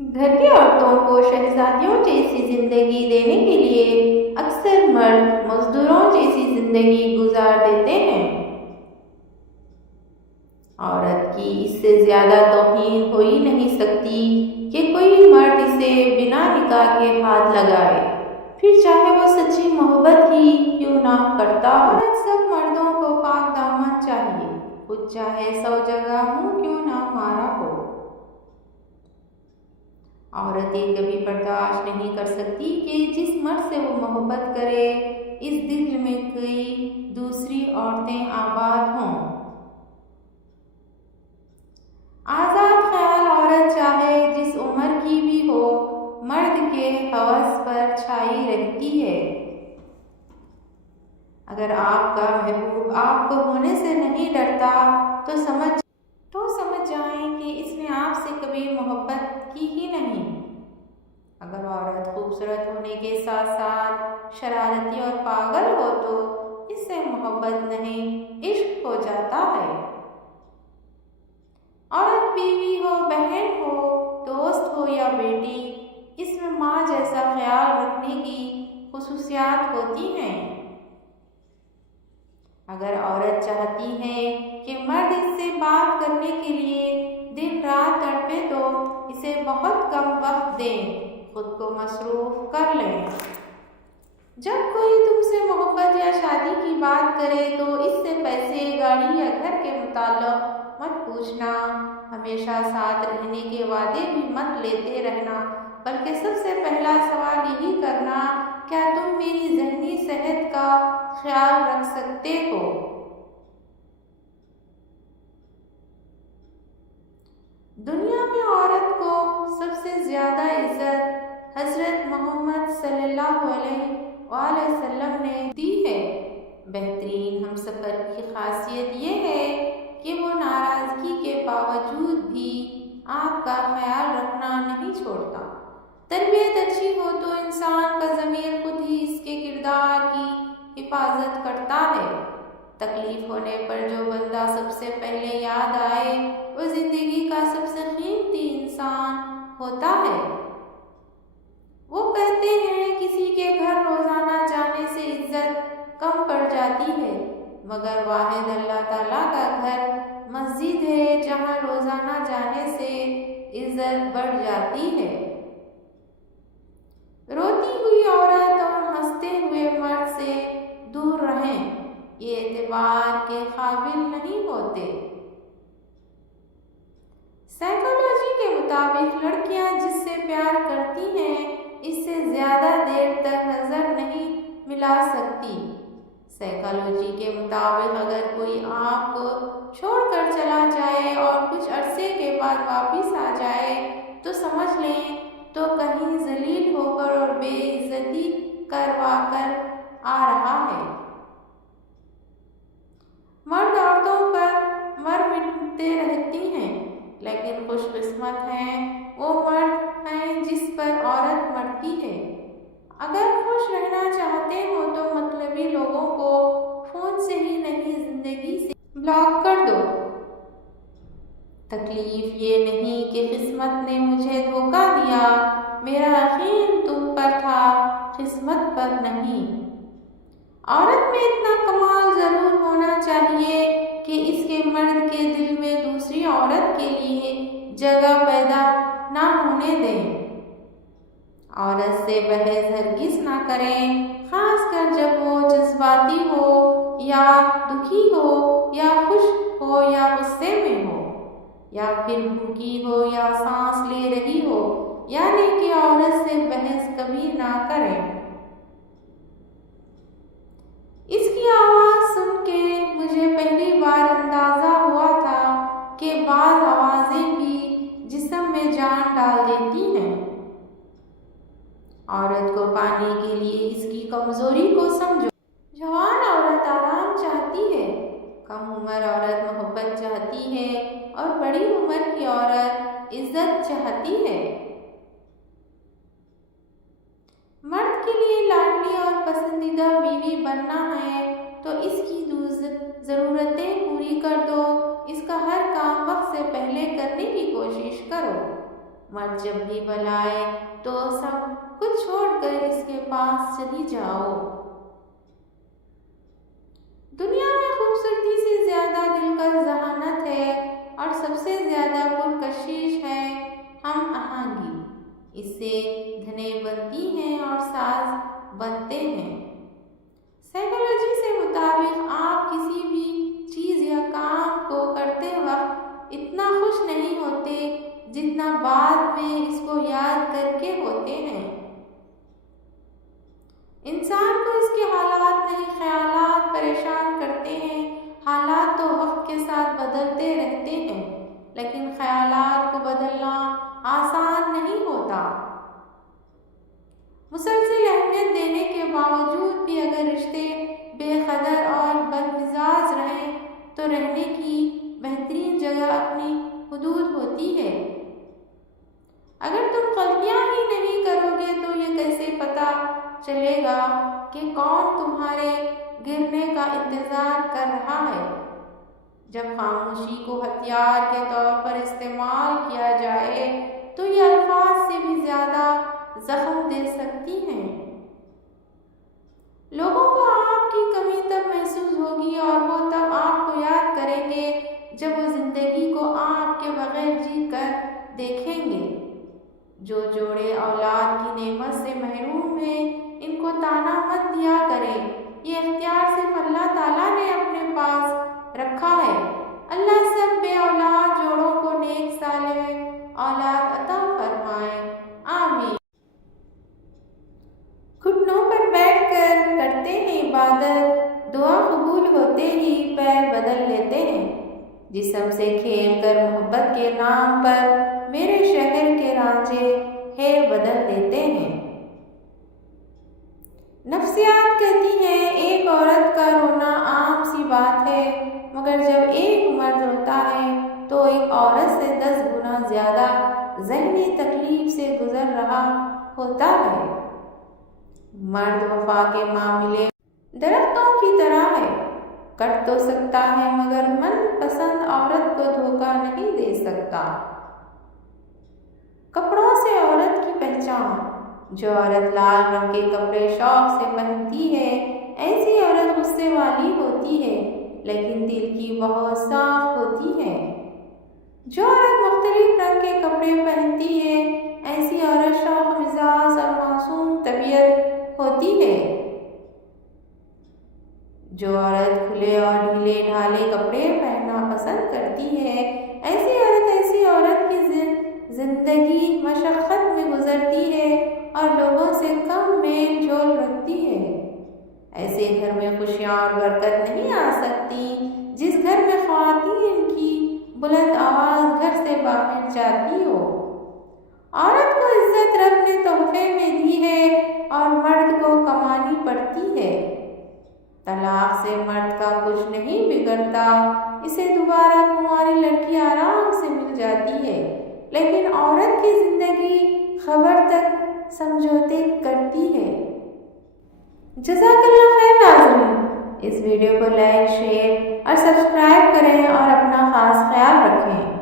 گھر کی عورتوں کو شہزادیوں جیسی زندگی دینے کے لیے اکثر مرد مزدوروں جیسی زندگی گزار دیتے ہیں۔ عورت کی اس سے زیادہ توہین ہو ہی نہیں سکتی کہ کوئی مرد اسے بنا نکاح کے ہاتھ لگائے، پھر چاہے وہ سچی محبت ہی کیوں نہ کرتا ہو۔ عورت سب مردوں کو پاک دامن چاہیے، خود چاہے 100 جگہ منہ کیوں نہ مارا ہو۔ عورت یہ کبھی برداشت نہیں کر سکتی کہ جس مرد سے وہ محبت کرے اس دل میں کئی دوسری عورتیں آباد ہوں۔ آزاد خیال عورت چاہے جس عمر کی بھی ہو، مرد کے ہوس پر چھائی رہتی ہے۔ اگر آپ کا محبوب آپ کو ہونے سے نہیں ڈرتا تو سمجھ جائیں کہ اس نے آپ سے کبھی محبت کی ہی نہیں۔ اگر عورت خوبصورت ہونے کے ساتھ ساتھ شرارتی اور پاگل ہو تو اس سے محبت نہیں، عشق ہو جاتا ہے۔ عورت بیوی ہو، بہن ہو، دوست ہو یا بیٹی، اس میں ماں جیسا خیال رکھنے کی خصوصیات ہوتی ہیں۔ اگر عورت چاہتی ہے کہ مرد اس سے بات کرنے کے لیے دن رات تڑپے تو اسے بہت کم وقت دیں، خود کو مصروف کر لیں۔ جب کوئی تم سے محبت یا شادی کی بات کرے تو اس سے پیسے، گاڑی یا گھر کے متعلق مت پوچھنا، ہمیشہ ساتھ رہنے کے وعدے بھی مت لیتے رہنا، بلکہ سب سے پہلا سوال یہی کرنا، کیا تم میری ذہنی صحت کا خیال رکھ سکتے ہو؟ دنیا میں عورت کو سب سے زیادہ عزت حضرت محمد صلی اللہ علیہ وآلہ وسلم نے دی ہے۔ بہترین ہمسفر کی خاصیت یہ ہے کہ وہ ناراضگی کے باوجود بھی آپ کا خیال رکھنا نہیں چھوڑتا۔ تربیت اچھی ہو تو انسان کا ضمیر خود ہی اس کے کردار کی حفاظت کرتا ہے۔ تکلیف ہونے پر جو بندہ سب سے پہلے یاد آئے وہ زندگی کا سب سے قیمتی انسان ہوتا ہے۔ وہ کہتے ہیں کسی کے گھر روزانہ جانے سے عزت کم پڑ جاتی ہے، مگر واحد اللہ تعالیٰ کا گھر مسجد ہے جہاں روزانہ جانے سے عزت بڑھ جاتی ہے۔ روتی ہوئی عورت اور ہنستے ہوئے مرد سے دور رہیں، یہ اعتبار کے قابل نہیں ہوتے۔ سائیکالوجی کے مطابق لڑکیاں جس سے پیار کرتی ہیں اس سے زیادہ دیر تک نظر نہیں ملا سکتی۔ سائیکالوجی کے مطابق اگر کوئی آپ کو چھوڑ کر چلا جائے اور کچھ عرصے کے بعد واپس آ جائے تو سمجھ لیں تو کہیں ذلیل ہو کر اور بے عزتی کروا کر آ رہا ہے۔ مرد عورتوں پر مر مٹتے رہتی ہیں، لیکن خوش قسمت ہیں وہ مرد ہیں جس پر عورت مرتی ہے۔ اگر خوش رہنا چاہتے ہو تو مطلبی لوگوں کو فون سے ہی نہیں زندگی سے بلاک کر دو۔ تکلیف یہ نہیں کہ قسمت نے مجھے دھوکہ دیا، میرا یقین تم پر تھا، قسمت پر نہیں۔ عورت میں اتنا کمال ضرور ہونا چاہیے کہ اس کے مرد کے دل میں دوسری عورت کے لیے جگہ پیدا نہ ہونے دیں۔ عورت سے بحث ہرگز نہ کریں، خاص کر جب وہ جذباتی ہو یا دکھی ہو یا خوش ہو یا غصے میں ہو یا پھر بھوکی ہو یا سانس لے رہی ہو، یعنی کہ عورت سے بحث کبھی نہ کریں۔ اس کی آواز سن کے مجھے پہلی بار اندازہ ہوا تھا کہ بعض آوازیں بھی جسم میں جان ڈال دیتی ہیں۔ عورت کو پانے کے لیے اس کی کمزوری کو سمجھو۔ جوان عورت آرام چاہتی ہے، کم عمر عورت محبت چاہتی ہے اور بڑی عمر کی عورت عزت چاہتی ہے۔ مرد کے لیے لاڈلی اور پسندیدہ بیوی بننا ہے تو اس کی ضرورتیں پوری کر دو، اس کا ہر کام وقت سے پہلے کرنے کی کوشش کرو۔ مرد جب بھی بلائے تو سب کچھ چھوڑ کر اس کے پاس چلی جاؤ۔ دنیا میں خوبصورتی سے زیادہ دلکش ذہانت ہے اور سب سے زیادہ پرکشش ہے ہم آہنگی۔ اس سے دھنیں بنتی ہیں اور ساز بنتے ہیں۔ سائیکالوجی سے مطابق آپ کسی بھی چیز یا کام کو کرتے وقت اتنا خوش نہیں ہوتے جتنا بعد میں اس کو یاد کر کے ہوتے ہیں۔ انسان کو اس کے حالات نہیں خیالات پریشان کرتے ہیں۔ حالات تو وقت کے ساتھ بدلتے رہتے ہیں، لیکن خیالات کو بدلنا آسان نہیں ہوتا۔ مسلسل اہمیت دینے کے باوجود بھی اگر رشتے بے قدر اور بدمزاج رہیں تو رہنے کی بہترین جگہ اپنی حدود ہوتی ہے۔ اگر تم غلطیاں ہی نہیں کرو گے تو یہ کیسے پتہ چلے گا کہ کون تمہارے گرنے کا انتظار کر رہا ہے؟ جب خاموشی کو ہتھیار کے طور پر استعمال کیا جائے تو یہ الفاظ سے بھی زیادہ زخم دے سکتی ہیں۔ لوگوں کو آپ کی کمی تب محسوس ہوگی اور وہ تب آپ کو یاد کریں گے جب وہ زندگی کو آپ کے بغیر جی کر دیکھیں گے۔ جو جوڑے اولاد کی نعمت سے محروم ہیں ان کو طعنہ مت دیا کریں، یہ اختیار صرف اللہ تعالیٰ نے اپنے پاس رکھا ہے۔ اللہ سب بے اولاد جوڑوں کو نیک صالح اولاد عطا فرمائے، آمین۔ گھٹنوں پر بیٹھ کر کرتے ہیں عبادت، دعا قبول ہوتے ہی پیر بدل لیتے ہیں۔ جسم سے کھیل کر محبت کے نام پر میرے شہر کے رانجھے ہیر بدل دیتے ہیں۔ نفسیات کہتی ہیں ایک عورت کا رونا عام سی بات ہے، مگر جب ایک مرد روتا ہے تو ایک عورت سے 10 گنا زیادہ ذہنی تکلیف سے گزر رہا ہوتا ہے۔ مرد وفا کے معاملے درختوں کی طرح ہے، کٹ تو سکتا ہے مگر من پسند عورت کو دھوکہ نہیں دے سکتا۔ کپڑوں سے عورت کی پہچان، جو عورت لال رنگ کے کپڑے شوق سے پہنتی ہے ایسی عورت غصے والی ہوتی ہے لیکن دل کی بہت صاف ہوتی ہے۔ جو عورت مختلف رنگ کے کپڑے پہنتی ہے ایسی عورت شوخ مزاج اور معصوم طبیعت ہوتی ہے۔ جو عورت کھلے اور ڈھیلے ڈھالے کپڑے پہننا پسند کرتی ہے ایسی عورت کی زندگی مشقت میں گزرتی ہے اور لوگوں سے کم میل جول رکھتی ہے۔ ایسے گھر میں خوشیاں اور برکت نہیں آ سکتی جس گھر میں خواتین کی بلند آواز گھر سے باہر جاتی ہو۔ عورت کو عزت رب نے تحفے میں دی ہے اور مرد کو کمانی پڑتی ہے۔ طلاق سے مرد کا کچھ نہیں بگڑتا، اسے دوبارہ کنواری لڑکی آرام سے مل جاتی ہے، لیکن عورت کی زندگی خبر تک سمجھوتے کرتی ہے۔ جزاک اللہ خیر ناظرین، اس ویڈیو کو لائک، شیئر اور سبسکرائب کریں اور اپنا خاص خیال رکھیں۔